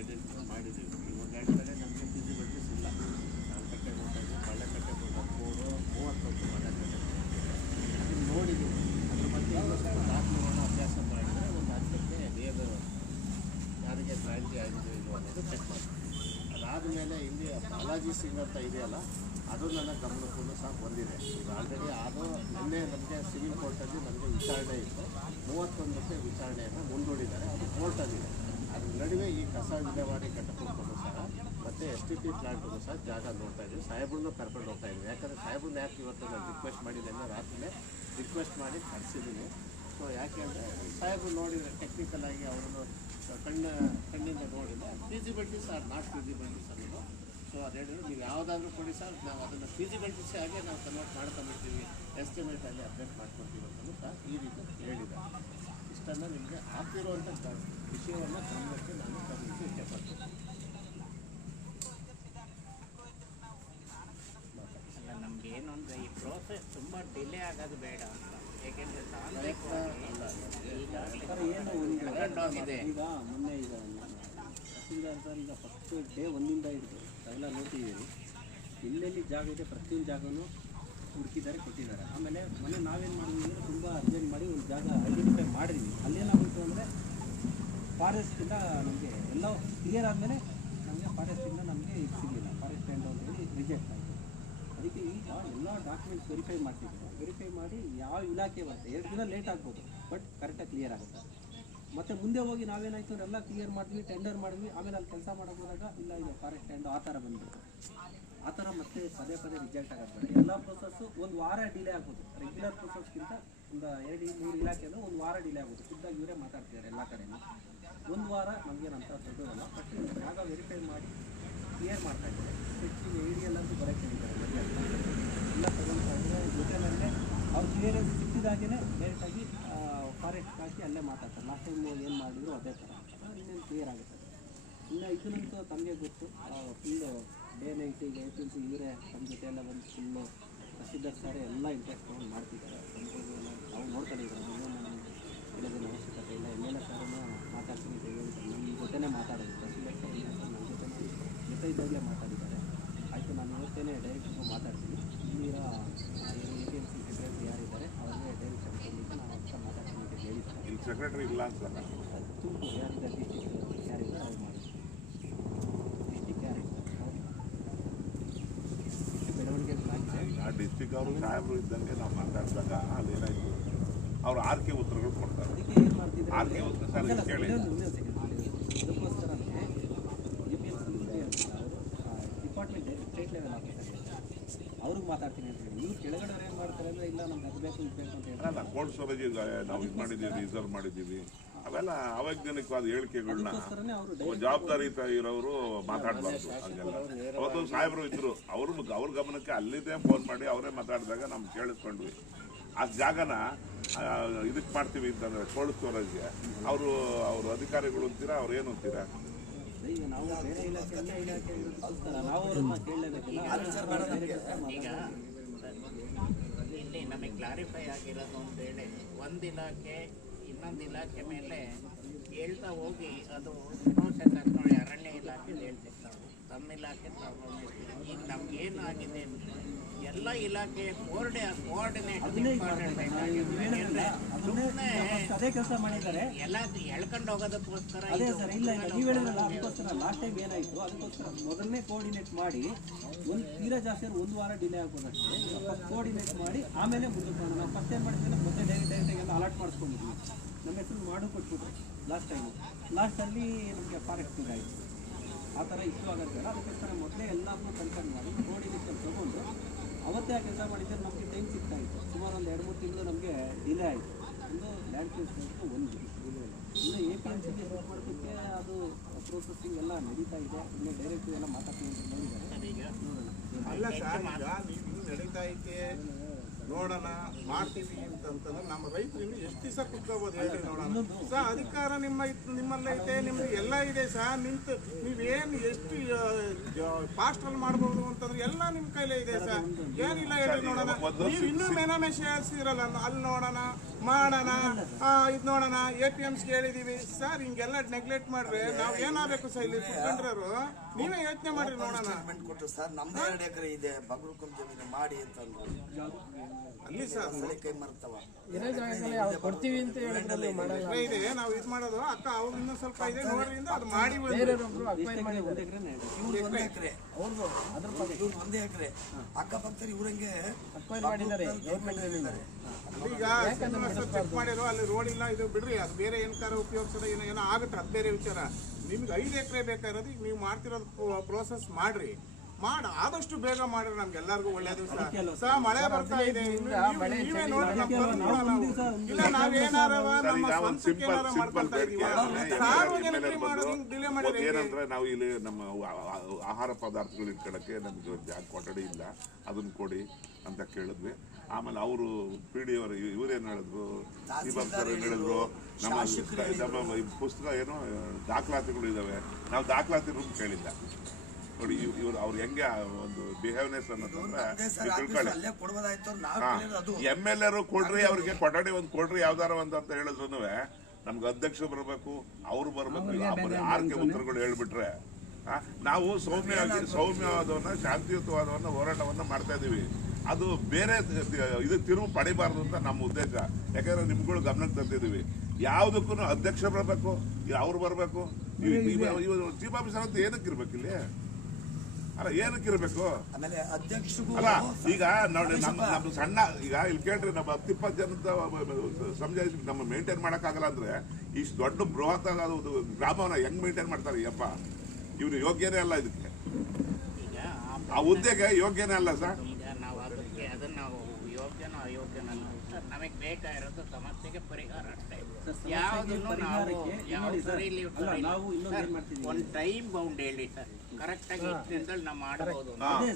Identify ಮಾಡಿದ್ದೀವಿ ಇವಾಗ ಕಡೆ ನಮಗೆ ಫಿಸಿಬಿಲಿಟೀಸ್ ಇಲ್ಲ ನಾಲ್ಕಟ್ಟೆ ಕೊಟ್ಟದ್ದು ಬಳ್ಳಕಟ್ಟೆ ಮೂರು ಕೋಡು ಮೂವತ್ತೊಂದು ಬಳ್ಳಕಟ್ಟೆ ಅದನ್ನು ನೋಡಿದ್ದೀವಿ ಅದ್ರ ಬಗ್ಗೆ ಇನ್ನೂ ಸ್ವಲ್ಪ ದಾಖಲೆಗಳನ್ನ ಅಭ್ಯಾಸ ಮಾಡಿದರೆ ಒಂದು ಹತ್ತಕ್ಕೆ ಹೇಗೆ ಯಾರಿಗೆ ಕ್ರಾಂತಿ ಆಗಿದೆ ಇಲ್ವೋ ಅನ್ನೋದು ಚೆಕ್ ಮಾಡ್ತೀವಿ ಅದಾದಮೇಲೆ ಇಲ್ಲಿ ಬಾಲಾಜಿ ಸಿಂಗ್ ಅಂತ ಇದೆಯಲ್ಲ, ಅದು ನನ್ನ ಗಮನಕ್ಕೂ ಸಹ ಬಂದಿದೆ. ಆಲ್ರೆಡಿ ಅದು ನಿನ್ನೆ ನಮಗೆ ಸಿವಿಲ್ ಕೋರ್ಟಲ್ಲಿ ನಮಗೆ ವಿಚಾರಣೆ ಇತ್ತು. ಮೂವತ್ತೊಂದಕ್ಕೆ ವಿಚಾರಣೆಯನ್ನು ಮುಂದೂಡಿದ್ದಾರೆ. ಅದು ಕೋರ್ಟಲ್ಲಿದೆ ನಡುವೆ ಈ ಕಸ ವಿಲೇವಾರಿ ಘಟಕಕ್ಕೂ ಸಹ, ಮತ್ತೆ ಎಸ್ ಟಿ ಪಿ ಪ್ಲಾಂಟ್ಗೂ ಸಹ ಜಾಗ ನೋಡ್ತಾ ಇದ್ದೀವಿ ಸಾಹೇಬ್ರನ್ನ ಕರ್ಕೊಂಡು ಹೋಗ್ತಾ ಇದ್ದೀವಿ ಯಾಕಂದರೆ ಸಾಹೇಬ್ರನ್ನ ಯಾಕೆ ಇವತ್ತು ನಾನು ರಿಕ್ವೆಸ್ಟ್ ಮಾಡಿದ್ದೇನೆ ರಾತ್ರಿನೇ ರಿಕ್ವೆಸ್ಟ್ ಮಾಡಿ ಕರೆಸಿದ್ದೀನಿ ಸೊ ಯಾಕೆ ಅಂದರೆ ಸಾಹೇಬರು ನೋಡಿದರೆ ಟೆಕ್ನಿಕಲ್ ಆಗಿ ಅವರನ್ನು ಕಣ್ಣ, ಕಣ್ಣಿಂದ ನೋಡಿದ್ರೆ ಫೀಸಿಬಿಲಿಟಿ ಸರ್ ನಾಟ್ ಫೀಸಿಬಿಲಿಟೀಸ್ ನೀವು ಸೊ ಅದು ಹೇಳಿದ್ರು, ನೀವು ಯಾವುದಾದ್ರೂ ಕೊಡಿ ಸರ್ ನಾವು ಅದನ್ನು ಫೀಸಿಬಿಲಿಟಿಸ್ ಆಗಿ ನಾವು ಕನ್ವರ್ಟ್ ಮಾಡ್ಕೊಂಡ್ಬಿಡ್ತೀವಿ. ಎಸ್ಟಿಮೇಟಲ್ಲಿ ಅಪ್ಡೇಟ್ ಮಾಡ್ಕೊಡ್ತೀವಿ ಅಂತ ಈ ರೀತಿ ಹೇಳಿದ್ದಾರೆ. ಇಷ್ಟನ್ನು ನಿಮಗೆ ಹಾಕಿರುವಂಥ ವಿಷಯವನ್ನು ಗಮನಕ್ಕೆ ನಾನು ತರಲಿಕ್ಕೆ ಅಲ್ಲ ನಮ್ಗೆ ಏನು ಅಂದರೆ ಈ ಪ್ರೋಸೆಸ್ ತುಂಬ ಡಿಲೇ ಆಗೋದು ಬೇಡ ಅಂತ ಏಕೆಂದರೆ ಏನು ಮೊನ್ನೆ ಈಗ ತಹಸೀಲ್ದಾರ್ ಫಸ್ಟ್ ಡೇ ಒಂದಿಂದ ಹಿಡಿದು ತಾವೆಲ್ಲ ನೋಡ್ತಿದ್ದೀರಿ ಎಲ್ಲೆಲ್ಲಿ ಜಾಗ ಇದೆ ಪ್ರತಿಯೊಂದು ಜಾಗನೂ ಹುಡುಕಿದ್ದಾರೆ ಕೊಟ್ಟಿದ್ದಾರೆ ಆಮೇಲೆ ಮೊನ್ನೆ ನಾವೇನು ಮಾಡಿದ್ವಿ ಅಂದರೆ ತುಂಬ ಅರ್ಜೆಂಟ್ ಮಾಡಿ ಒಂದು ಜಾಗ ಐಡೆಂಟಿಫೈ ಮಾಡಿದ್ವಿ ಅಲ್ಲೇನಾಗುತ್ತೆ ಅಂದರೆ ಫಾರೆಸ್ಟಿಂದ ನಮಗೆ ಎಲ್ಲ ಕ್ಲಿಯರ್ ಆದಮೇಲೆ ನಮಗೆ ಫಾರೆಸ್ಟಿಂದ ನಮಗೆ ಇದು ಸಿಗಲಿಲ್ಲ. ಫಾರೆಸ್ಟ್ ಲ್ಯಾಂಡ್ ಅಂತೇಳಿ ರಿಜೆಕ್ಟ್ ಆಯಿತು. ಅದಕ್ಕೆ ಈಗ ಎಲ್ಲ ಡಾಕ್ಯುಮೆಂಟ್ಸ್ ವೆರಿಫೈ ಮಾಡ್ತಿದ್ದೀವಿ ವೆರಿಫೈ ಮಾಡಿ ಯಾವ ಇಲಾಖೆ ಬರುತ್ತೆ ಎರಡು ದಿನ ಲೇಟ್ ಆಗ್ಬೋದು ಬಟ್ ಕರೆಕ್ಟಾಗಿ ಕ್ಲಿಯರ್ ಆಗುತ್ತೆ. ಮತ್ತೆ ಮುಂದೆ ಹೋಗಿ ನಾವೇನಾಯ್ತು? ಎಲ್ಲ ಕ್ಲಿಯರ್ ಮಾಡಿದ್ವಿ ಟೆಂಡರ್ ಮಾಡಿದ್ವಿ. ಆಮೇಲೆ ಅಲ್ಲಿ ಕೆಲಸ ಮಾಡಕ್ಕೆ ಹೋದಾಗ, ಇಲ್ಲ ಇದು ಫಾರೆಸ್ಟ್ ಲ್ಯಾಂಡ್ ಆ ಥರ ಬಂದ್ಬಿಡ್ತು. ಆ ಥರ ಮತ್ತೆ ಪದೇ ಪದೇ ರಿಜೆಕ್ಟ್ ಆಗುತ್ತೆ ಎಲ್ಲ ಪ್ರೊಸೆಸ್ಸು ಒಂದು ವಾರ ಡಿಲೇ ಆಗ್ಬೋದು. ರೆಗ್ಯುಲರ್ ಪ್ರೊಸೆಸ್ಗಿಂತ ಒಂದು ಎರಡು ಮೂರು ಇಲಾಖೆ ಅಂದರೆ ಒಂದು ವಾರ ಡಿಲೇ ಆಗುತ್ತೆ. ಖುದ್ದಾಗಿ ಇವರೇ ಮಾತಾಡ್ತಿದ್ದಾರೆ ಎಲ್ಲ ಕಡೆನೂ. ಒಂದು ವಾರ ನಮಗೇನಂತ ದೊಡ್ಡದಲ್ಲ ಬಟ್ ಜಾಗ ವೆರಿಫೈ ಮಾಡಿ ಕ್ಲಿಯರ್ ಮಾಡ್ತಾ ಇದ್ದಾರೆ. ಹೆಚ್ಚಿನ ಏರಿಯಲ್ಲಂತೂ ಬರೋಕ್ಕೆ ಹೇಳಿದ್ದಾರೆ ಎಲ್ಲ ತಗೊಂಡ್ತಾ ಇದ್ದಾರೆ ಜೊತೆಯಲ್ಲೇ ಅವ್ರು ಕ್ಲಿಯರೆನ್ಸ್ ಸಿಕ್ಕಿದಾಗೇ ಡೈರೆಕ್ಟಾಗಿ ಫಾರೆಸ್ಟ್ ಹಾಕಿ ಅಲ್ಲೇ ಮಾತಾಡ್ತಾರೆ. ಲಾಸ್ಟ್ ಟೈಮ್ ಏನು ಮಾಡಿದ್ರು ಅದೇ ಥರ ಇನ್ನೇನು ಕ್ಲಿಯರ್ ಆಗುತ್ತೆ. ಇನ್ನು ಇದನ್ನಂತೂ ತಮಗೆ ಗೊತ್ತು. ಫುಲ್ಲು ಡೇ ನೈಟ್ ಈಗ ಎ ಇವರೇ ತಮ್ಮ ಜೊತೆ ಎಲ್ಲ ಬಂದು ಫುಲ್ಲು ಸಾರೇ ಎಲ್ಲ ಇಂಟ್ರೆಸ್ಟ್ ತೊಗೊಂಡು ಮಾಡ್ತಿದ್ದಾರೆ. ಸೆಕ್ರೆಟರಿ ಇಲ್ಲಿ ಸೆಕ್ರೆಟರಿ ಇಲ್ಲ ಅಂತ ಡಿಸ್ಟಿಕ್ ಅವ್ರು ಸಾಹೇಬರು ಇದ್ದಂಗೆ ನಾವು ಮಾತಾಡಿದಾಗ ಅದೇನಾಯ್ತು ಅವ್ರು ಆರ್ ಕೆ ಉತ್ತರಗಳು ಕೊಡ್ತಾರೆ. ಆರ್ ಕೆ ಉತ್ತರ ಸರ್ ಕೇಳಿ. ಡಿಪಾರ್ಟ್ಮೆಂಟ್ ಸ್ಟೇಟ್ ಲೆವೆಲ್ ಆಫೀಸರ್ ಅವ್ರಿಗೆ ಮಾತಾಡ್ತೀನಿ ಅಂತ ಹೇಳಿ. ಇವ್ರು ಕೆಳಗಡೆ ಏನು ಮಾಡ್ತಾರೆ ಅಂದರೆ ಇಲ್ಲ ನಮ್ಗೆ ಅದು ಬೇಕು ಇದು ಬೇಕು ಅಂತ ಹೇಳಿ ಅಲ್ಲ ಕೋಲ್ಡ್ ಸ್ಟೋರೇಜ್ ನಾವು ಇದು ಮಾಡಿದ್ದೀವಿ ರಿಸರ್ವ್ ಮಾಡಿದ್ದೀವಿ. ಅವೆಲ್ಲ ಅವೈಜ್ಞಾನಿಕವಾದ ಹೇಳಿಕೆಗಳನ್ನ ಜವಾಬ್ದಾರಿ ಇರೋರು ಮಾತಾಡಬಾರ್ದು ಹಾಗೆಲ್ಲ. ಅವತ್ತು ಸಾಹೇಬರು ಇದ್ರು. ಅವರು ಅವ್ರ ಗಮನಕ್ಕೆ ಅಲ್ಲಿದ್ದೇ ಫೋನ್ ಮಾಡಿ ಅವರೇ ಮಾತಾಡಿದಾಗ ನಮ್ಗೆ ಕೇಳಿಸ್ಕೊಂಡ್ವಿ. ಆ ಜಾಗನ ಇದಕ್ಕೆ ಮಾಡ್ತೀವಿ ಅಂತಂದ್ರೆ ಕೋಲ್ಡ್ ಸ್ಟೋರೇಜ್ಗೆ. ಅವರು, ಅವ್ರ ಅಧಿಕಾರಿಗಳು ಅಂತೀರಾ, ಅವ್ರು ಏನು ಅಂತೀರಾ? ನಾವು ನಮಗೆ ಕ್ಲಾರಿಫೈ ಆಗಿರೋದು ಒಂದು ಹೇಳಿ. ಒಂದು ಇಲಾಖೆ, ಇನ್ನೊಂದು ಇಲಾಖೆ ಮೇಲೆ ಹೇಳ್ತಾ ಹೋಗಿ ಅದು ಅಂತ ನೋಡಿ ಅರಣ್ಯ ಇಲಾಖೆ ಹೇಳ್ತಿರ್ತಾವೆ ತಮ್ಮ ಇಲಾಖೆ ಈಗ ನಮ್ಗೆ ಏನಾಗಿದೆ ಅಂದ್ರೆ ಎಲ್ಲ ಇಲಾಖೆ ಕೋರ್ಡೆ ಕೋಆರ್ಡಿನೇಟ್ ಅದೇ ಕೆಲಸ ಮಾಡಿದ್ದಾರೆ. ಎಲ್ಲ ಎಳ್ಕೊಂಡು ಹೋಗೋದಕ್ಕೋಸ್ಕರ ಅದೇ ಸರ್ ಇಲ್ಲ ಇಲ್ಲ. ನೀವು ಹೇಳಿದ್ರಲ್ಲ ಅದಕ್ಕೋಸ್ಕರ ಲಾಸ್ಟ್ ಟೈಮ್ ಏನಾಯಿತು ಅದಕ್ಕೋಸ್ಕರ ಮೊದಲನೇ ಕೋಆರ್ಡಿನೇಟ್ ಮಾಡಿ ಒಂದು ತೀರಾ ಜಾಸ್ತಿ ಒಂದು ವಾರ ಡಿಲೇ ಆಗ್ಬೋದಷ್ಟೇ ಫಸ್ಟ್ ಕೋಆರ್ಡಿನೇಟ್ ಮಾಡಿ ಆಮೇಲೆ ಮುಂದಕ್ಕೆ ಮಾಡೋಣ ನಾವು ಫಸ್ಟ್ ಏನು ಮಾಡಿದ್ವಿ ಮತ್ತೆ ಡೈರೆಕ್ಟ್ ಡೈರೆಕ್ಟಾಗಿ ಎಲ್ಲ ಅಲರ್ಟ್ ಮಾಡಿಸ್ಕೊಂಡಿದ್ವಿ. ನಮ್ಮ ಹೆಸರು ಮಾಡು ಕೊಟ್ಬಿಟ್ರು ಲಾಸ್ಟ್ ಟೈಮು ಲಾಸ್ಟಲ್ಲಿ ನಮಗೆ ಫಾರೆಸ್ಟ್ ಆಯಿತು. ಆ ಥರ ಇಶ್ಯೂ ಆಗುತ್ತೆ ಅದಕ್ಕೋಸ್ಕರ ಮೊದಲೇ ಎಲ್ಲರನ್ನೂ ಕನ್ಫರ್ಮ್ ಮಾಡಿ ಕೋಆರ್ಡಿನೇಷನ್ ತೊಗೊಂಡು ಅವತ್ತೇ ಆ ಕೆಲಸ ಮಾಡಿದ್ರೆ ನಮಗೆ ಟೈಮ್ ಸಿಗ್ತಾ ಇತ್ತು. ಸುಮಾರು ಒಂದು ಎರಡು ಮೂರು ತಿಂಗಳು ನಮಗೆ ಡಿಲೇ ಆಯಿತು. ಒಂದು ಲ್ಯಾಂಡ್ ಕೇಸ್ ಒಂದು ಇನ್ನು ಎ ಪಿ ಎಂ ಸಿಗೆ ಮಾಡೋದಕ್ಕೆ ಅದು ಪ್ರೊಸೆಸಿಂಗ್ ಎಲ್ಲ ನಡೀತಾ ಇದೆ. ಇನ್ನು ಡೈರೆಕ್ಟ್ ಎಲ್ಲ ಮಾತಾಡ್ತೀನಿ ಅಂತ ನೋಡಿದ್ದಾರೆ. ಅಲ್ಲ ಸರ್ ಈಗ ನೀವು ನಡೀತಾ ಐತೆ ನೋಡೋಣ ಮಾಡ್ತೀವಿ ಅಂತಂತಂದ್ರೆ ನಮ್ಮ ರೈತರು ಇನ್ನು ಎಷ್ಟು ದಿವಸ ಕುತ್ಕೋಬೋದು ಹೇಳಿ ನೋಡೋಣ. ಸರ್ ಅಧಿಕಾರ ನಿಮ್ಮ ಇತ್- ನಿಮ್ಮಲ್ಲೇ ಐತೆ ನಿಮ್ದು ಎಲ್ಲ ಇದೆ ಸರ್ ನಿಂತು ನೀವೇನು ಎಷ್ಟು ಫಾಸ್ಟಲ್ಲಿ ಮಾಡ್ಬೋದು? ಅಂತಂದ್ರೆ ಎಲ್ಲ ನಿಮ್ಮ ಕೈಲೇ ಇದೆ ಸರ್. ಏನಿಲ್ಲ ಹೇಳಿ ನೋಡೋಣ. ನೀವು ಇನ್ನೂ ಮೆನಾಮೇಶ ಹೇಳ್ಸಿರಲ್ಲ ಅಲ್ಲಿ ನೋಡೋಣ ಮಾಡೋಣ ಇದು ನೋಡೋಣ. ಎ ಪಿ ಎಮ್ಸ್ ಕೇಳಿದೀವಿ ಸರ್ ಹಿಂಗೆಲ್ಲ ನೆಗ್ಲೆಕ್ಟ್ ಮಾಡ್ರೆ ನಾವು ಏನಾಗಬೇಕು ಸರ್ ಇಲ್ಲಿ ಕಂಡ್ರರು ನೀವೇ ಯೋಚನೆ ಮಾಡ್ರಿ ನೋಡೋಣ. ಕೊಟ್ಟರು ಸರ್ ನಮ್ದು ಎರಡು ಎಕರೆ ಇದೆ ಬಗ್ರು ಜಮೀನು ಮಾಡಿ ಅಂತಂದ್ರು ಅಲ್ಲಿ ಸರ್ ಮಳೆ ಕೈ ಮರ್ತವ. ಕೊಡ್ತೀವಿ ಅಂತ ಹೇಳಿದ್ರಲ್ಲಿ ಮಾಡಲ್ಲ. ಇದೆ ನಾವು ಇದು ಮಾಡೋದು ಅಕ್ಕ ಅವ್ರು ಇನ್ನೂ ಸ್ವಲ್ಪ ಇದೆ ನೋಡ್ರಿ ಅದು ಮಾಡಿ ಒಂದು. ಬೇರೆಯವ್ರೊಬ್ರು ಅಕ್ವೈರ್ ಮಾಡಿದ್ದಾರೆ. ಇವ್ರು ಒಂದೇ ಎಕರೆ. ಅವ್ರದ್ದು ಅದ್ರ ಬಗ್ಗೆ. ಇವ್ರು ಒಂದೇ ಎಕರೆ. ಅಕ್ಕಪಕ್ಕದಲ್ಲಿ ಇವ್ರಂಗೆ ಅಕ್ವೈರ್ ಮಾಡಿದ್ದಾರೆ. ಗೌರ್ಮೆಂಟ್ ಈಗ ಚೆಕ್ ಮಾಡಿರೋ ಅಲ್ಲಿ ರೋಡ್ ಇಲ್ಲ ಇದು ಬಿಡ್ರಿ ಅದು ಬೇರೆ ಏನ್ಕಾರ ಉಪಯೋಗಿಸೋದು ಏನೋ ಏನೋ ಆಗುತ್ತೆ ಅದು ಬೇರೆ ವಿಚಾರ. ನಿಮ್ಗೆ ಐದು ಎಕರೆ ಬೇಕಾಗಿರೋದು ಈಗ ನೀವು ಮಾಡ್ತಿರೋದು ಪ್ರೋಸೆಸ್ ಮಾಡ್ರಿ. ಮಾಡ ಆದಷ್ಟು ಬೇಗ ಮಾಡಿದ್ರೆ ನಮ್ಗೆಲ್ಲರಿಗೂ ಒಳ್ಳೇದು ಸರ್ ಸರ್ ಮಳೆ ಬರ್ತಾ ಇದೆ. ನೀವು- ನೋಡಿ ನಮ್ ನಾವು. ಇಲ್ಲ ನಾವೇನಾರವ ನಮ್ಮ ಈಗ ಸ್ವಂತಕ್ಕೆ ಏನಾರ ಸಿಂಪಲ್ ಮಾಡ್ಕೊಳ್ತಾ ಬೇಡಿಕೆ ಇದೀವ ಸಾರ್ವಜನಿಕರಿಗೆ ಮಾಡೋದು ಡಿಲೇ ಮಾಡಿದ್ರೆ ಏನಂದ್ರೆ ನಾವು ಇಲ್ಲಿ ನಮ್ಮ ಆಹಾರ ಪದಾರ್ಥಗಳು ಇಟ್ಕೊಳಕ್ಕೆ ನಮ್ಗೆ ಜಾಗ ಕೊಠಡಿ ಇಲ್ಲ. ಅದನ್ನ ಕೊಡಿ ಅಂತ ಕೇಳಿದ್ವಿ. ಆಮೇಲೆ ಅವರು ಪಿ ಡಿ ಅವರು ಇವರೇನು ಹೇಳಿದ್ರು? ಏನ್ ಹೇಳಿದ್ರು? ನಮ್ಮ ನಮ್ಮ ಪುಸ್ತಕ ಏನೋ ದಾಖಲಾತಿಗಳು ಇದಾವೆ. ನಾವು ದಾಖಲಾತಿ ರೂಮ್ ಕೇಳಿಲ್ಲ. ನೋಡಿ ಇವ್ರು ಅವ್ರು ಹೆಂಗೆ ಒಂದು ಬಿಹೇವ್ನೆಸ್ ಅನ್ನೋದಂದ್ರೆ ಎಂ ಎಲ್ ಎರು ಕೊಡ್ರಿ ಅವ್ರಿಗೆ ಕೊಠಡಿ ಒಂದು ಕೊಡ್ರಿ ಯಾವ್ದಾರ ಒಂದ್ ಅಂತ ಹೇಳಿದ್ರು ನಮ್ಗೆ ಅಧ್ಯಕ್ಷರು ಬರ್ಬೇಕು ಅವ್ರು ಬರ್ಬೇಕು ಆರ್ಕೆ ಉತ್ತರಗಳು ಹೇಳ್ಬಿಟ್ರೆ ನಾವು ಸೌಮ್ಯವಾಗಿ ಸೌಮ್ಯವಾದವನ್ನ ಶಾಂತಿಯುತವಾದವನ್ನ ಹೋರಾಟವನ್ನ ಮಾಡ್ತಾ ಇದೀವಿ ಅದು ಬೇರೆ ಇದು ತಿರುವು ಪಡಿಬಾರ್ದು ಅಂತ ನಮ್ಮ ಉದ್ದೇಶ ಯಾಕಂದ್ರೆ ನಿಮ್ಗಳು ಗಮನಕ್ಕೆ ತಂದಿದೀವಿ ಯಾವ್ದಕ್ಕೂ ಅಧ್ಯಕ್ಷ ಬರ್ಬೇಕು ಅವ್ರು ಬರ್ಬೇಕು ಚೀಫ್ ಆಫೀಸರ್ ಅಂತ ಏನಕ್ಕೆ ಇರ್ಬೇಕು ಇಲ್ಲಿ ಅಲ್ಲ ಏನಕ್ಕೆ ಇರಬೇಕು ಆಮೇಲೆ ಅಧ್ಯಕ್ಷಗೂ ಅಲ್ಲ ಈಗ ನೋಡಿ ನಮ್ಮ ನಮ್ಮ ಸಣ್ಣ ಈಗ ಇಲ್ಲಿ ಕೇಳ್ರಿ ನಮ್ಮ ಹತ್ತಿಪ್ಪತ್ತು ಜನದ ಸಮಜಾಯಿಸಿ ನಮ್ಮ ಮೇಂಟೈನ್ ಮಾಡಕ್ಕಾಗಲ್ಲ ಅಂದ್ರೆ ಇಷ್ಟು ದೊಡ್ಡ ಬೃಹತ್ ಒಂದು ಗ್ರಾಮವನ್ನ ಹೆಂಗ್ ಮೇಂಟೈನ್ ಮಾಡ್ತಾರೆ ಯಪ್ಪ? ಇವ್ರು ಯೋಗ್ಯನೇ ಅಲ್ಲ ಇದಕ್ಕೆ. ಈಗ ಆ ಹುದ್ದೆಗೆ ಯೋಗ್ಯನೇ ಅಲ್ಲ ಸರ್. ನಾವು ಅದಕ್ಕೆ ಅದನ್ನ ನಾವು ಯೋಗ್ಯನ ಅಯೋಗ್ಯನಲ್ಲ ಸರ್ ನಮಗೆ ಬೇಕಾಗಿರೋದು ಸಮಸ್ಯೆಗೆ ಪರಿಹಾರ ಅಷ್ಟೇ. ಯಾವುದನ್ನು ನಾವು ಪರಿಹಾರಕ್ಕೆ ಯಾವ ಸರಿ ಅಲ್ಲ, ನಾವು ಇನ್ನೊಂದು ಏನ್ ಮಾಡ್ತಿದೀವಿ? ಒಂದು ಟೈಮ್ ಬೌಂಡ್ ಹೇಳಿ ಸರ್. ಕರೆಕ್ಟ್ ಆಗಿ ದಿನದಲ್ಲಿ ನಾವು ಮಾಡಬಹುದು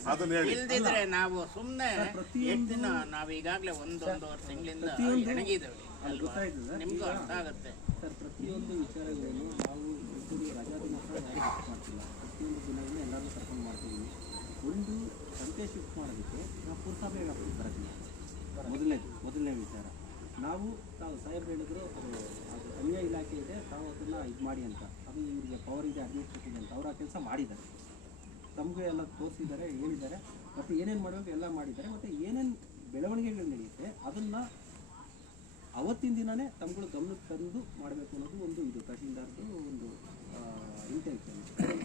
ಅದನ್ನ ಹೇಳಿ. ಇಲ್ದಿದ್ರೆ ನಾವು ಸುಮ್ಮನೆ ಪ್ರತಿಯೊಂದು- ಎಷ್ಟು ದಿನ ನಾವು ಈಗಾಗಲೇ ಒಂದೊಂದೂವರೆ ತಿಂಗಳಿಂದ ಹೆಣಗಿದ್ದೇವೆ ನಿಮ್ಗೂ ಅರ್ಥ ಆಗುತ್ತೆ. ಸರ್ ಪ್ರತಿಯೊಂದು ವಿಚಾರಗಳನ್ನು ನಾವು ಇಬ್ಬರು ರಜಾ ದಿನ ಮಾಡ್ತಿಲ್ಲ. ಪ್ರತಿಯೊಂದು ದಿನವನ್ನು ಎಲ್ಲರೂ ಕರ್ಕೊಂಡು ಮಾಡ್ತಿದ್ದೀವಿ ಒಂದು ಸಂತೆ ಶಿಫ್ಟ್ ಮಾಡೋದಕ್ಕೆ ನಾವು ಪುರಸಭೆ ಬರೋದಿಲ್ಲ. ಮೊದಲನೇದು ಮೊದಲನೇ ವಿಚಾರ. ನಾವು ತಾವು ಸಾಹೇಬ್ರು ಹೇಳಿದ್ರು ಅದು ಅದು ಅನ್ಯ ಇಲಾಖೆ ಇದೆ ತಾವು ಅದನ್ನು ಇದು ಮಾಡಿ ಅಂತ. ಅದು ಇವರಿಗೆ ಪವರ್ ಇದೆ ಅಡ್ಮಿನಿಸ್ಟ್ರೇಷನ್ ಅಂತ. ಅವರು ಆ ಕೆಲಸ ಮಾಡಿದ್ದಾರೆ. ತಮಗೂ ಎಲ್ಲ ತೋರಿಸಿದ್ದಾರೆ, ಹೇಳಿದ್ದಾರೆ, ಮತ್ತು ಏನೇನು ಮಾಡಬೇಕು ಎಲ್ಲ ಮಾಡಿದ್ದಾರೆ, ಮತ್ತು ಏನೇನು ಬೆಳವಣಿಗೆಗಳು ನಡೆಯುತ್ತೆ ಅದನ್ನು ಅವತ್ತಿನ ದಿನವೇ ತಮ್ಗಳು ಗಮನಕ್ಕೆ ತಂದು ಮಾಡಬೇಕು ಅನ್ನೋದು ಒಂದು ಇದು, ತಹಶೀಲ್ದಾರ್ದು ಒಂದು ಇಂಟೆನ್ಷನ್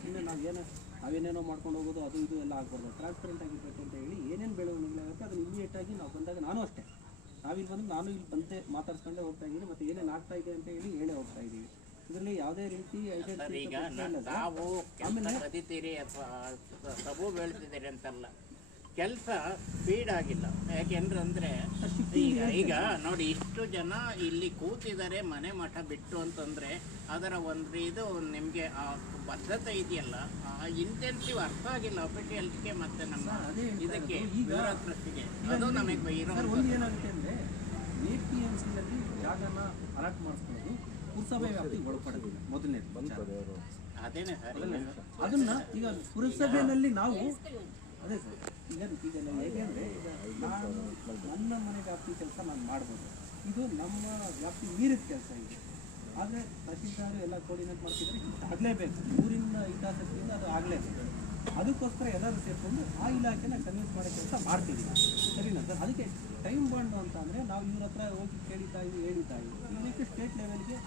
ಇನ್ನು ನಾವೇನು ನಾವೇನೇನೋ ಮಾಡ್ಕೊಂಡು ಹೋಗೋದು, ಅದು ಇದು ಎಲ್ಲ ಆಗ್ಬಾರ್ದು. ಟ್ರಾನ್ಸ್ಪರೆಂಟ್ ಆಗಿರ್ಬೇಕು ಅಂತ ಹೇಳಿ ಏನೇನು ಬೆಳವಣಿಗೆಗಳಾಗುತ್ತೆ ಅದನ್ನು ಇಮಿಡಿಯೇಟಾಗಿ ನಾವು ಬಂದಾಗ ನಾನು ಅಷ್ಟೇ. ನಾವಿಲ್ಲಿ ಬಂದು, ನಾನು ಇಲ್ಲಿ ಬಂದೆ ಮಾತಾಡ್ಸ್ಕೊಂಡೇ ಹೋಗ್ತಾ ಇದ್ದೀನಿ, ಮತ್ತು ಏನೇನು ಆಗ್ತಾ ಇದೆ ಅಂತ ಹೇಳಿ ಹೇಳೇ ಹೋಗ್ತಾ ಇದ್ದೀವಿ. ಇದರಲ್ಲಿ ಯಾವುದೇ ರೀತಿ ಸರ್ ಈಗ. ತಾವು ಕೆಲಸ ಕದಿತೀರಿ ಅಥವಾ ಸಬು ಬೆಳೆಸಿದ್ದೀರಿ ಅಂತಲ್ಲ. ಕೆಲಸ ಸ್ಪೀಡ್ ಆಗಿಲ್ಲ. ಯಾಕೆಂದ್ರೆ ಅಂದ್ರೆ ಈಗ ಈಗ ನೋಡಿ ಇಷ್ಟು ಜನ ಇಲ್ಲಿ ಕೂತಿದ್ದಾರೆ ಮನೆ ಮಠ ಬಿಟ್ಟು ಅಂತಂದ್ರೆ ಅದರ ಒಂದು ಇದು ನಿಮ್ಗೆ ಆ ಬದ್ಧತೆ ಇದೆಯಲ್ಲ ಆ ಇಂಟೆನ್ಸಿವ್ ಅರ್ಥ ಆಗಿಲ್ಲ ಅಫಿಷಿಯಲ್ಸ್ಗೆ ಮತ್ತೆ ನಮ್ಮ ಇದಕ್ಕೆ ಬ್ಯೂರೋಕ್ರಸಿಗೆ ಅದು ನಮಗೆ ಇರೋ ಒಂದು ಏನಾಗುತ್ತೆ ಅಂದರೆ ಎ ಪಿ ಎಂ ಸಿನಲ್ಲಿ ಜಾಗನ ಅಲಾಟ್ ಮಾಡಿಸ್ಕೊಳ್ಳೋದು ಪುರಸಭೆ ವ್ಯಾಪ್ತಿಗೆ ಒಳಪಡೋದಿಲ್ಲ. ಮೊದಲನೇ ಅದೇನೆ ಸರ್. ಅದನ್ನ ಈಗ ಪುರಸಭೆಯಲ್ಲಿ ನಾವು ಅದೇ ಸರ್ ಈಗ ಈಗ ಹೇಗೆ ಅಂದರೆ ಈಗ ನಾನು ನನ್ನ ಮನೆ ವ್ಯಾಪ್ತಿ ಕೆಲಸ ನಾನು ಮಾಡ್ಬೋದು. ಇದು ನಮ್ಮ ವ್ಯಾಪ್ತಿ ಮೀರಿದ ಕೆಲಸ ಇದೆ. ಆದರೆ ತಹಸೀಲ್ದಾರ್ ಎಲ್ಲ ಕೋರ್ಡಿನೇಟ್ ಮಾಡ್ತಿದ್ರೆ ಆಗಲೇಬೇಕು. ಊರಿನ ಹಿತಾಸಕ್ತಿಯಿಂದ ಅದು ಆಗಲೇಬೇಕು. ಅದಕ್ಕೋಸ್ಕರ ಎಲ್ಲರೂ ಸೇರಿಕೊಂಡು ಆ ಇಲಾಖೆನ ಕನ್ವಿನ್ಸ್ ಮಾಡೋ ಕೆಲಸ ಮಾಡ್ತೀವಿ ಸರಿನಾ ಸರ್? ಅದಕ್ಕೆ ಟೈಮ್ ಬಾಂಡ್ ಅಂತ ಅಂದರೆ ನಾವು ಇವ್ರ ಹತ್ರ ಹೋಗಿ ಕೇಳಿತಾ ಇದ್ದೀವಿ ಹೇಳಿತಾ ಇದ್ದೀವಿ ಇದಕ್ಕೆ ಸ್ಟೇಟ್ ಲೆವೆಲ್ಗೆ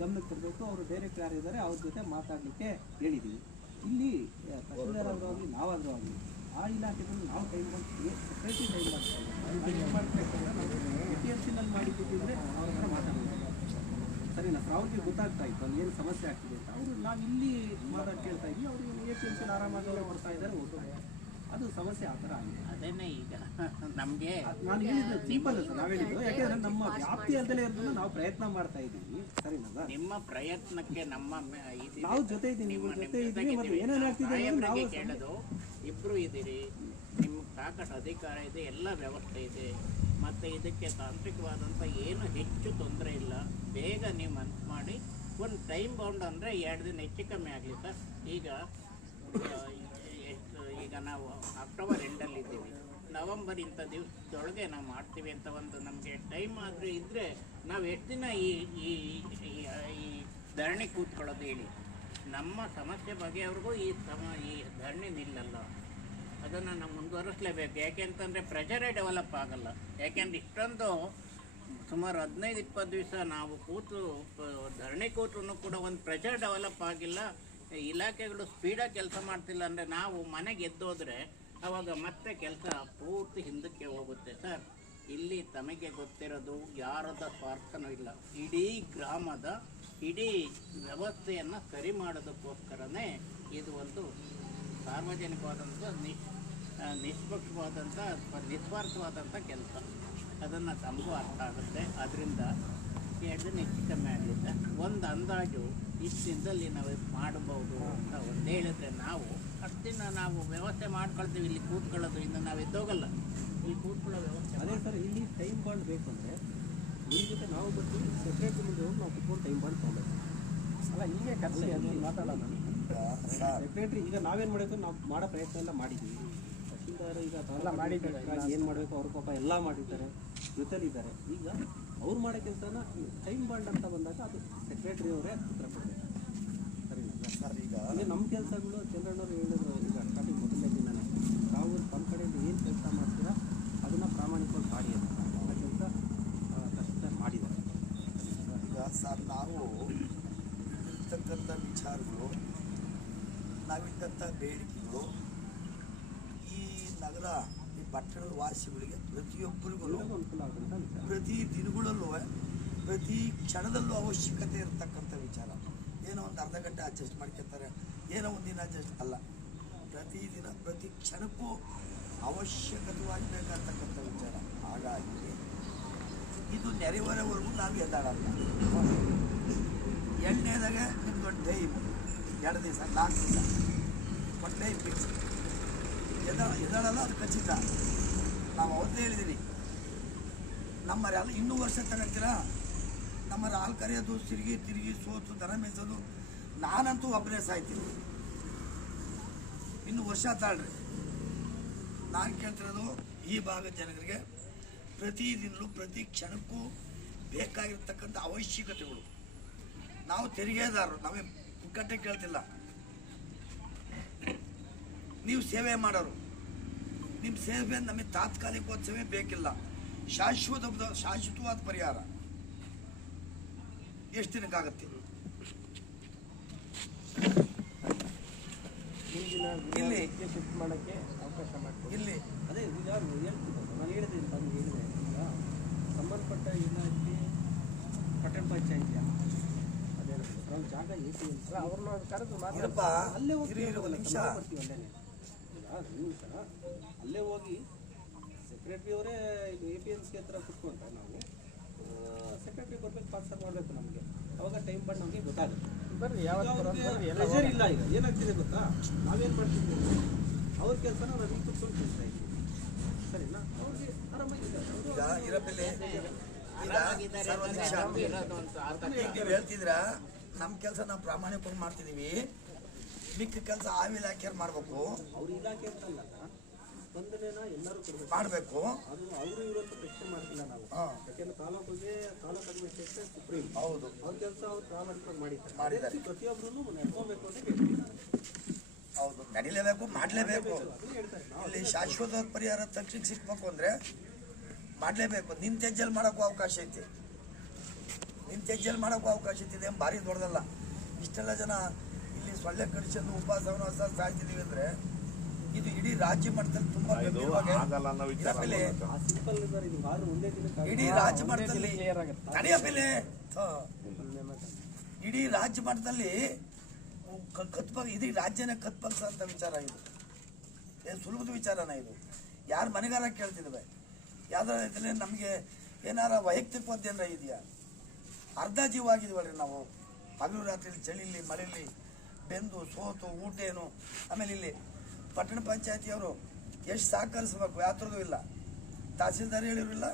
ಗಮನಕ್ಕೆ ತರಬೇಕು. ಅವರು ಬೇರೆ ಯಾರು ಇದ್ದಾರೆ, ಅವ್ರ ಜೊತೆ ಮಾತಾಡಲಿಕ್ಕೆ ಹೇಳಿದ್ದೀವಿ ಇಲ್ಲಿ ತಹಸೀಲ್ದಾರ್ ಆಗಲಿ, ನಾವಾದರೂ ಆಗಲಿ, ಆ ಇಲಾಖೆಗಳು ನಾವು ಟೈಮ್ ಮಾಡ್ತೀವಿ ಟೈಮ್ ಮಾಡ್ತೀವಿ ನಾವು ಪಿ ಎಂ ಸಿನಲ್ಲಿ ಮಾಡಿದ್ದಿದ್ರೆ ಅವ್ರ ಹತ್ರ ಮಾತಾಡಬೇಕು ಸರಿನಾ? ಸರ್, ಅವ್ರಿಗೆ ಗೊತ್ತಾಗ್ತಾ ಇತ್ತು, ಅಲ್ಲಿ ಏನು ಸಮಸ್ಯೆ ಆಗ್ತಿದೆ ಅಂತ. ಅವರು ನಾವು ಇಲ್ಲಿ ಮಾತಾಡಿ ಕೇಳ್ತಾ ಇದ್ವಿ. ಅವರು ಎ ಪಿ ಎಂ ಸಿಲಿ ಆರಾಮಾಗಿ ಬರ್ತಾ ಇದ್ದಾರೆ ಹೋಗ್ತಾರೆ ಅದು ಸಮಸ್ಯೆ ಆ ಥರ ಆಗಿದೆ. ಈಗ ನಮಗೆ ನಾನು ಹೇಳಿದ್ದು ಸಿಂಪಲ್ ಸರ್ ನಾವು ಹೇಳಿದ್ದು. ಯಾಕೆಂದ್ರೆ ನಮ್ಮ ವ್ಯಾಪ್ತಿ ಅಂತಲೇ ಇರೋದನ್ನ ನಾವು ಪ್ರಯತ್ನ ಮಾಡ್ತಾ ಇದ್ದೀವಿ. ಸರಿನಾ ನಿಮ್ಮ ಪ್ರಯತ್ನಕ್ಕೆ ನಮ್ಮ. ನಾವು ಜೊತೆ ಇದ್ದೀವಿ ನಿಮ್ಮ ಜೊತೆ ಇದ್ದೀವಿ ಮತ್ತೆ. ಏನೇನು ನಾವು ಆಗ್ತಿದೆ ನಾವು ಕೇಳೋದು. ಇಬ್ರು ಇದ್ದೀರಿ ನಿಮ್ಗೆ ಸಾಕಷ್ಟು ಅಧಿಕಾರ ಇದೆ ಎಲ್ಲ ವ್ಯವಸ್ಥೆ ಇದೆ. ಮತ್ತು ಇದಕ್ಕೆ ತಾಂತ್ರಿಕವಾದಂಥ ಏನು ಹೆಚ್ಚು ತೊಂದರೆ ಇಲ್ಲ. ಬೇಗ ನೀವು ಮನ್ಸು ಮಾಡಿ ಒಂದು ಟೈಮ್ ಬೌಂಡ್ ಅಂದರೆ ಎರಡು ದಿನ ಹೆಚ್ಚು ಕಮ್ಮಿ ಆಗಲಿ ಸರ್. ಈಗ ನಾವು ಅಕ್ಟೋಬರ್ ಎಂಡಲ್ಲಿದ್ದೀವಿ ನವಂಬರ್ ಇಂಥ ದಿವಸದೊಳಗೆ ನಾವು ಮಾಡ್ತೀವಿ ಅಂತ ಒಂದು ನಮಗೆ ಟೈಮ್ ಆದರೂ ಇದ್ದರೆ ನಾವು ಎಷ್ಟು ದಿನ ಈ ಈ, ಈ- ಧರಣಿ ಕೂತ್ಕೊಳ್ಳೋದು ಹೇಳಿ. ನಮ್ಮ ಸಮಸ್ಯೆ ಬಗ್ಗೆ ಅವ್ರಿಗೂ ಈ ಸಮ, ಈ ಧರಣಿ ನಿಲ್ಲಲ್ಲ. ಅದನ್ನು ನಾವು ಮುಂದುವರಿಸಲೇಬೇಕು. ಯಾಕೆಂತಂದರೆ ಪ್ರೆಷರೇ ಡೆವಲಪ್ ಆಗಲ್ಲ. ಯಾಕೆಂದ್ರೆ ಇಷ್ಟೊಂದು ಸುಮಾರು ಹದಿನೈದು, ಇಪ್ಪತ್ತು ದಿವಸ ನಾವು ಕೂತು ಧರಣಿ ಕೂತ್ರು ಕೂಡ ಒಂದು ಪ್ರೆಷರ್ ಡೆವಲಪ್ ಆಗಿಲ್ಲ. ಇಲಾಖೆಗಳು ಸ್ಪೀಡಾಗಿ ಕೆಲಸ ಮಾಡ್ತಿಲ್ಲ ಅಂದರೆ ನಾವು ಮನೆಗೆ ಎದ್ದೋದ್ರೆ ಅವಾಗ ಮತ್ತೆ ಕೆಲಸ ಪೂರ್ತಿ ಹಿಂದಕ್ಕೆ ಹೋಗುತ್ತೆ ಸರ್. ಇಲ್ಲಿ ತಮಗೆ ಗೊತ್ತಿರೋದು ಯಾರದ ಸ್ವಾರ್ಥನೂ ಇಲ್ಲ. ಇಡೀ ಗ್ರಾಮದ ಇಡೀ ವ್ಯವಸ್ಥೆಯನ್ನು ಸರಿ ಮಾಡೋದಕ್ಕೋಸ್ಕರನೇ ಇದು ಒಂದು ಸಾರ್ವಜನಿಕವಾದಂಥ ನಿ ನಿಷ್ಪಕ್ಷವಾದಂಥ ನಿಸ್ವಾರ್ಥವಾದಂಥ ಕೆಲಸ. ಅದನ್ನು ತಮಗೂ ಅರ್ಥ ಆಗುತ್ತೆ. ಅದರಿಂದ ಎರಡು ಹೆಚ್ಚು ಕಮ್ಮಿ ಒಂದು ಅಂದಾಜು ಇಷ್ಟು ದಿನದಲ್ಲಿ ನಾವು ಇದ್ ಮಾಡಬಹುದು ಅಂತ ಒಂದು ಹೇಳಿದ್ರೆ ನಾವು ಅಷ್ಟು ದಿನ ನಾವು ವ್ಯವಸ್ಥೆ ಮಾಡ್ಕೊಳ್ತೀವಿ ಇಲ್ಲಿ ಕೂತ್ಕೊಳ್ಳೋದು ಇನ್ನು ನಾವು ಎದ್ದೋಗಲ್ಲ. ಇಲ್ಲಿ ಕೂತ್ಕೊಳ್ಳೋ ವ್ಯವಸ್ಥೆ ಅದೇ ಸರ್ ಇಲ್ಲಿ ಟೈಮ್ ಬಾಂಡ್ ಬೇಕು ಅಂದರೆ ನಿಮ್ಮ ಜೊತೆ ನಾವು ಬರ್ತೀವಿ ಸೆಕ್ರೆಟರಿ ಮುಂದೆ ಹೋಗಿ ನಾವು ಕುತ್ಕೊಂಡು ಟೈಮ್ ಬಾಂಡ್ ತೊಗೊಬೇಕು. ಅಲ್ಲ ಹೀಗೆ ಕರೆಸಿ ಅದು ಮಾತಾಡೋಣ ಸೆಕ್ರೆಟ್ರಿ ಈಗ ನಾವೇನು ಮಾಡಬೇಕು ನಾವು ಮಾಡೋ ಪ್ರಯತ್ನ ಎಲ್ಲ ಮಾಡಿದ್ದೀವಿ ತಹಸೀಲ್ದಾರ್ ಈಗ ಎಲ್ಲ ಮಾಡಿದ್ದಾರೆ. ಏನು ಮಾಡಬೇಕು ಅವ್ರ ಪಾಪ ಎಲ್ಲ ಮಾಡಿದ್ದಾರೆ ಜೊತೆಲಿದ್ದಾರೆ. ಈಗ ಅವ್ರು ಮಾಡೋ ಕೆಲಸನ ಟೈಮ್ ಬಾಂಡ್ ಅಂತ ಬಂದಾಗ ಅದು ಸೆಕ್ರೆಟರಿ ಅವರೇ ಉತ್ತರ ಕೊಡಬೇಕು. ಸರಿನಾ? ಸರ್ ಈಗ ನಮ್ಮ ಕೆಲಸಗಳು ಚಂದ್ರಣ್ಣವ್ರು ಹೇಳಿದ್ರು ಈಗ ಸ್ಟಾರ್ಟಿಂಗ್ ಮೊದಲನೇ ದಿನನೇ. ತಾವು ತಮ್ಮ ಕಡೆಯಿಂದ ಏನು ಕೆಲಸ ಮಾಡ್ತೀರಾ ಅದನ್ನು ಪ್ರಾಮಾಣಿಕವಾಗಿ ಮಾಡಿ ಅಂತ. ಆ ಕೆಲಸ ಕಷ್ಟ ಮಾಡಿದ್ದಾರೆ. ಈಗ ಸರ್ ನಾವು ಇರ್ತಕ್ಕಂಥ ವಿಚಾರಗಳು ನಾವಿಟ್ಟಂಥ ಬೇಡಿಕೆಗಳು ಈ ನಗರ ಈ ಪಟ್ಟಣದ ವಾಸಿಗಳಿಗೆ ಪ್ರತಿಯೊಬ್ಬರಿಗೂ ಪ್ರತಿ ದಿನಗಳಲ್ಲೂ ಪ್ರತಿ ಕ್ಷಣದಲ್ಲೂ ಅವಶ್ಯಕತೆ ಇರತಕ್ಕಂಥ ವಿಚಾರ. ಏನೋ ಒಂದು ಅರ್ಧ ಗಂಟೆ ಅಡ್ಜಸ್ಟ್ ಮಾಡ್ಕೊತಾರೆ ಏನೋ ಒಂದು ದಿನ ಅಡ್ಜಸ್ಟ್ ಅಲ್ಲ. ಪ್ರತಿದಿನ ಪ್ರತಿ ಕ್ಷಣಕ್ಕೂ ಅವಶ್ಯಕತವಾಗಿ ಬೇಕಾಗ್ತಕ್ಕಂಥ ವಿಚಾರ. ಹಾಗಾಗಿ ಇದು ನೆರವೇರೋವರೆಗೂ ನಾವು ಎದ್ದಾಡಲ್ಲ. ಎಣ್ಣೆದಾಗ ದೊಡ್ಡ ಟೈಮ್ ಎರಡು ದಿವಸ ನಾಲ್ಕು ದಿವಸ. ಒಂದು ಟೈಮ್ ಫಿಕ್ಸ್ ಎದ, ಎದಳಲ್ಲ, ಅದು ಖಚಿತ. ನಾವು ಅವತ್ತೇ ಹೇಳಿದ್ದೀನಿ ನಮ್ಮ ರಾಲ್ ಇನ್ನೂ ವರ್ಷ ತಗೋತೀರಾ ನಮ್ಮ ಹಾಲು ಕರೆಯೋದು ತಿರುಗಿ ತಿರುಗಿ, ಸೋತು ದರ ಮೇಯಿಸೋದು, ನಾನಂತೂ ಒಬ್ಬನೇ ಸಾಯ್ತೀನಿ. ಇನ್ನು ವರ್ಷ ತಾಳ್ರಿ ನಾನು ಕೇಳ್ತಿರೋದು ಈ ಭಾಗದ ಜನರಿಗೆ ಪ್ರತಿದಿನಲೂ ಪ್ರತಿ ಕ್ಷಣಕ್ಕೂ ಬೇಕಾಗಿರ್ತಕ್ಕಂಥ ಅವಶ್ಯಕತೆಗಳು. ನಾವು ತೆರಿಗೆದಾರರು, ನಾವೇ ಪುಕ್ಕಟ್ಟೆ ಕೇಳ್ತಿಲ್ಲ. ನೀವು ಸೇವೆ ಮಾಡೋರು. ನಿಮ್ಮ ಸೇವೆ ನಮಗೆ ತಾತ್ಕಾಲಿಕವಾದ ಸೇವೆ ಬೇಕಿಲ್ಲ. ಶಾಶ್ವತ ಶಾಶ್ವತವಾದ ಪರಿಹಾರ. ಎಷ್ಟು ದಿನಕ್ಕಾಗತ್ತೆ? ಇಲ್ಲಿ. ಇಲ್ಲಿ. ಅದೇ ನಾನು ಹೇಳಿದೆ ತಮ್ಗೆ ಹೇಳಿದೆ. ಸಂಬಂಧಪಟ್ಟ ಇಲಾಖೆ ಪಟ್ಟಣ ಪಂಚಾಯಿತಿಯ ಅದೇ ನಾವು ಜಾಗ ಅಲ್ಲ, ಅವ್ರನ್ನ ಕರೆದು ಮಾತಾಡಿ. ಇರಪ್ಪ ಅಲ್ಲೇ ಹೋಗಿ ಬರ್ತೀವಿ ಅಲ್ಲೇನೆ ಈಗ ಸಹ ಅಲ್ಲೇ ಹೋಗಿ ಸೆಕ್ರೆಟ್ರಿ ಅವರೇ ಎ ಪಿ ಎಂ ಸಿ ಹತ್ರ ಕುತ್ಕೊಂಡ್ರೆ ನಾವು ಸೆಕ್ರೆಟ್ರಿ ಬರ್ಬೇಕು ಪಾರ್ಸಲ್ ಮಾಡಬೇಕು ನಮಗೆ. ಅವಾಗ ಟೈಮ್ ಬಂದು ನಮಗೆ ಗೊತ್ತಾಗುತ್ತೆ. ಬರ್ರಿ ಪ್ರೆಷರ್ ಇಲ್ಲ ಈಗ ಏನಾಗ್ತಿದೆ ಗೊತ್ತಾ? ನಾವೇನು ಮಾಡ್ತಿದ್ದೀವಿ? ಅವ್ರ ಕೆಲಸನ ನಾವು ಇಲ್ಲಿ ಕುತ್ಕೊಂಡು ಕೆಲಸ ಇದ್ದೀವಿ. ಸರಿನಾ? ಅವ್ರಿಗೆ ಆರಾಮಾಗಿದ್ದಾರೆ ನೀವು ಹೇಳ್ತಿದ್ರ ನಮ್ಮ ಕೆಲಸ ನಾವು ಪ್ರಾಮಾಣಿಕವಾಗಿ ಮಾಡ್ತಿದೀವಿ. ಮಿಕ್ಕ ಕೆಲಸ ಆ ಇಲಾಖೆಯವ್ರು ಮಾಡಬೇಕು? ಅವ್ರ ಇಲಾಖೆ ಅಂತಲ್ಲ ಸ್ಪಂದನೆನ ಎಲ್ಲರೂ ಕೊಡಬೇಕು. ಮಾಡಬೇಕು. ಅದು ಅವರು ಇರುವಂತ ಪ್ರಶ್ನೆ ಮಾಡ್ತಿಲ್ಲ ನಾವು. ಯಾಕೆಂದ್ರೆ ತಾಲೂಕಿಗೆ ತಾಲೂಕು ಅಡ್ಮಿನಿಸ್ಟ್ರೇಷನ್ ಸುಪ್ರೀಂ. ಹೌದು. ಅವ್ರ ಕೆಲಸ ಅವ್ರು ಪ್ರಾಮಾಣಿಕವಾಗಿ ಮಾಡಿದ್ದಾರೆ. ರೀತಿ ಪ್ರತಿಯೊಬ್ಬರೂ ನಡ್ಕೋಬೇಕು ಅಂತ ಹೌದು. ನಡಿಲೇಬೇಕು ಮಾಡಲೇಬೇಕು. ಇಲ್ಲಿ ಶಾಶ್ವತ ಪರಿಹಾರ ತಕ್ಷಣ ಸಿಕ್ಬೇಕು ಅಂದ್ರೆ ಮಾಡಲೇಬೇಕು. ನಿನ್ನ ತೆಜ್ಜಲ್ಲಿ ಮಾಡೋಕ್ಕೂ ಅವಕಾಶ ಐತಿ. ನಿಂತ ತೆಜ್ಜಲ್ ಮಾಡೋಕ್ಕೂ ಅವಕಾಶ ಐತಿದೆ ಭಾರಿ ದೊಡ್ಡದಲ್ಲ. ಇಷ್ಟೆಲ್ಲ ಜನ ಸೊಳ್ಳೆ ಕಡಿಸೋದು ಉಪವಾಸವನ್ನು ಸಾಯ್ತಿದ್ದೀವಿ ಅಂದರೆ ಅಂದ್ರೆ ಇದು ಇಡೀ ರಾಜ್ಯ ಮಟ್ಟದಲ್ಲಿ ತುಂಬಾ ಇದು ಆಗಲ್ಲ ಅನ್ನೋ ವಿಚಾರ ಆ ಸಿಂಪಲ್ ಸರ್ ಇದು ಆರು ಒಂದೇ ದಿನಕ್ಕೆ ಇಡೀ ರಾಜ್ಯ ಮಟ್ಟದಲ್ಲಿ ಕ್ಲಿಯರ್ ಆಗುತ್ತೆ. ನಡೆಯಬೆಲೆ ಇಡೀ ರಾಜ್ಯ ಮಟ್ಟದಲ್ಲಿ ಕತ್ಬಗ್ ಇಡೀ ರಾಜ್ಯನೇ ಅಂತ ವಿಚಾರ ಇದು. ಏನು ಸುಲಭದ ವಿಚಾರನ ಇದು. ಯಾರು ಮನೆಗಾರ ಕೇಳ್ತಿದ್ವಿ? ಯಾವ್ದಾರ ಇದ್ರಲ್ಲಿ ನಮಗೆ ಏನಾರ ವೈಯಕ್ತಿಕವಾದ ಏನಾರ ಇದೆಯಾ? ಅರ್ಧ ಜೀವ ಆಗಿದ್ವಲ್ರಿ ನಾವು. ಹಗಲು ರಾತ್ರಿ ಚಳಿಲಿ ಮಳೆಲಿ. ಬೆಂದು ಸೋತು ಊಟೇನು. ಆಮೇಲೆ ಇಲ್ಲಿ ಪಟ್ಟಣ ಪಂಚಾಯತಿಯವರು ಎಷ್ಟು ಸಹಕರಿಸ್ಬೇಕು? ಯಾವ ಥರದ್ದು ಇಲ್ಲ. Tahsildar ಹೇಳಿರಲಿಲ್ಲ.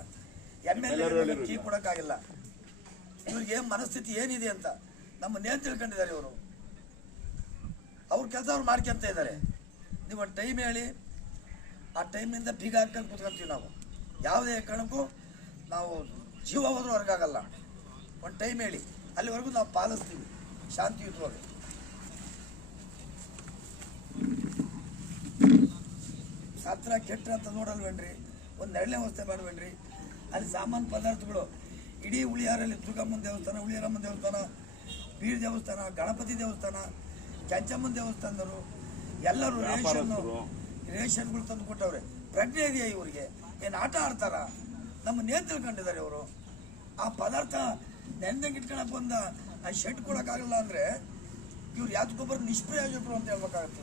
M L A. Key ಕೊಡೋಕ್ಕಾಗಿಲ್ಲ. ಇವ್ರಿಗೆ ಏನ್ ಮನಸ್ಥಿತಿ ಏನಿದೆ ಅಂತ ನಮ್ಮನ್ನೇನು ತಿಳ್ಕೊಂಡಿದ್ದಾರೆ ಇವರು. ಅವ್ರ ಕೆಲಸ ಅವ್ರು ಮಾಡ್ಕೊಂತ ಇದ್ದಾರೆ. ನೀವು ಒಂದು ಟೈಮ್ ಹೇಳಿ. ಆ ಟೈಮಿಂದ ಬೀಗ ಹಾಕೊಂಡು ಕೂತ್ಕೊಂತೀವಿ ನಾವು. ಯಾವುದೇ ಕಾರಣಕ್ಕೂ ನಾವು ಜೀವ ಹೋದ್ರೂ ಹೊರಗಾಗಲ್ಲ. ಒಂದು ಟೈಮ್ ಹೇಳಿ. ಅಲ್ಲಿವರೆಗೂ ನಾವು ಪಾಲಿಸ್ತೀವಿ. ಶಾಂತಿಯುತವಾಗಿ. ಹತ್ರ ಕೆಟ್ಟ ಅಂತ ನೋಡಲ್ವೇನ್ರಿ? ಒಂದು ನೆರಳೆ ವ್ಯವಸ್ಥೆ ಮಾಡಬೇಡ್ರಿ. ಅಲ್ಲಿ ಸಾಮಾನು ಪದಾರ್ಥಗಳು ಇಡೀ ಉಳಿಯಾರಲ್ಲಿ ದುರ್ಗಮ್ಮನ ದೇವಸ್ಥಾನ ಉಳಿಯಾರಮ್ಮನ ದೇವಸ್ಥಾನ ಬೀರ್ ದೇವಸ್ಥಾನ ಗಣಪತಿ ದೇವಸ್ಥಾನ ಕೆಂಚಮ್ಮನ ದೇವಸ್ಥಾನದವರು ಎಲ್ಲರೂ ರೇಷನ್ನು. ರೇಷನ್ಗಳು ತಂದು ಕೊಟ್ಟವ್ರೆ. ಪ್ರಜ್ಞೆ ಇದೆಯಾ ಇವರಿಗೆ? ಏನು ಆಟ ಆಡ್ತಾರ? ನಮ್ಮ ಏನ್ ತಿಳ್ಕೊಂಡಿದ್ದಾರೆ ಇವರು? ಆ ಪದಾರ್ಥ ನೆನ್ದಂಗೆ ಇಟ್ಕೊಳಕ್ ಬಂದ ಆ ಶೆಡ್ ಕೊಡೋಕ್ಕಾಗಲ್ಲ ಅಂದರೆ ಇವ್ರು ಯಾವ್ದಕ್ಕೊಬ್ಬರು ನಿಷ್ಪ್ರಯೋಜಕರು ಅಂತ ಹೇಳ್ಬೇಕಾಗತ್ತೆ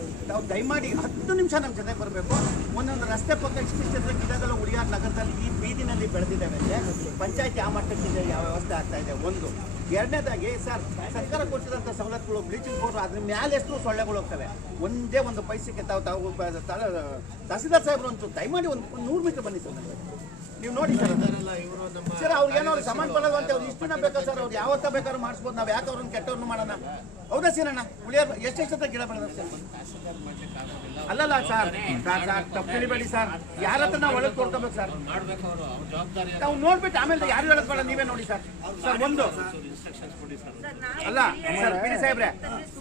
ನಾವು ದಯಮಾಡಿ ಹತ್ತು ನಿಮಿಷ ನಮ್ಮ ಜೊತೆಗೆ ಬರಬೇಕು. ಒಂದೊಂದು ರಸ್ತೆ ಪಕ್ಕ ಇಷ್ಟಿಷ್ಟು ಗಿಡಗಳು ಉಳಿಯಾರ್ ನಗರದಲ್ಲಿ ಈ ಬೀದಿನಲ್ಲಿ ಬೆಳೆದಿದ್ದಾವೆ ಅಂದರೆ ಪಂಚಾಯತ್ ಆ ಮಟ್ಟಕ್ಕಿದೆ ಯಾವ ವ್ಯವಸ್ಥೆ ಆಗ್ತಾ ಇದೆ? ಒಂದು. ಎರಡನೇದಾಗಿ, ಸರ್, ಸರ್ಕಾರ ಕೊಟ್ಟಿರೋಂಥ ಸವಲತ್ತುಗಳು ಬ್ಲೀಚಿಂಗ್ ಪೌಡರ್ ಅದ್ರ ಮೇಲೆ ಎಷ್ಟು ಸೊಳ್ಳೆಗಳು ಹೋಗ್ತವೆ. ಒಂದೇ ಒಂದು ಪೈಸೆಗೆ ತಾವು ತಾವು ತಹಸೀಲ್ದಾರ್ ಸಾಹೇಬ್ರು ಅಂತೂ ದಯಮಾಡಿ ಒಂದು ನೂರು ಮೀಟರ್ ಬನ್ನಿ ಸರ್. ನೀವು ನೋಡಿ ಸರ್ ಸರ್ ಅವ್ರಿಗೆ ಏನೋ ಸಮಾನ ಬರೋದು ಅಂತ ಅವ್ರು ಇಷ್ಟು ಬೇಕಾ ಸರ್? ಅವ್ರು ಯಾವತ್ತ ಬೇಕಾದ್ರೂ ಮಾಡಿಸ್ಬೋದು. ನಾವು ಯಾಕೆ ಅವ್ರನ್ನ ಕೆಟ್ಟವ್ರನ್ನ ಮಾಡೋಣ? ಹೌದಾ ಸೀನಣ್ಣ ಎಷ್ಟು ಎಷ್ಟೆಷ್ಟು ಗಿಡ ಬೆಳೆದ ಸರ್? ಅಲ್ಲಲ್ಲ ಸರ್ ಸರ್ ಸರ್, ತಪ್ಪು ತಿಳಿಬೇಡಿ ಸರ್. ಯಾರ ಹತ್ರ ನಾವು ಒಳಗೆ ಕೊಡ್ಕೋಬೇಕು ಸರ್? ನಾವು ನೋಡ್ಬಿಟ್ಟು ಆಮೇಲೆ ಯಾರು ಹೇಳೋದು ನೀವೇ ನೋಡಿ ಸರ್. ಸರ್, ಒಂದು. ಸರ್ ಅಲ್ಲ, ಸರ್ ಬಿಡಿ ಸಾಹೇಬ್ರೆ,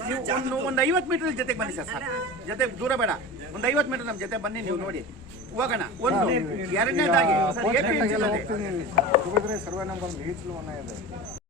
ನೀವು ಒಂದು ಒಂದು ಐವತ್ತು ಮೀಟರ್ ಜೊತೆಗೆ ಬನ್ನಿ ಸರ್ ಸರ್. ಜೊತೆ ದೂರ ಬೇಡ. ಒಂದು ಐವತ್ತು ಮೀಟರ್ ನಮ್ಮ ಜೊತೆ ಬನ್ನಿ, ನೀವು ನೋಡಿ. ಹೋಗೋಣ. ಒಂದು ಎರಡನೇದಾಗಿ ಎ ಪಿ ಎಂ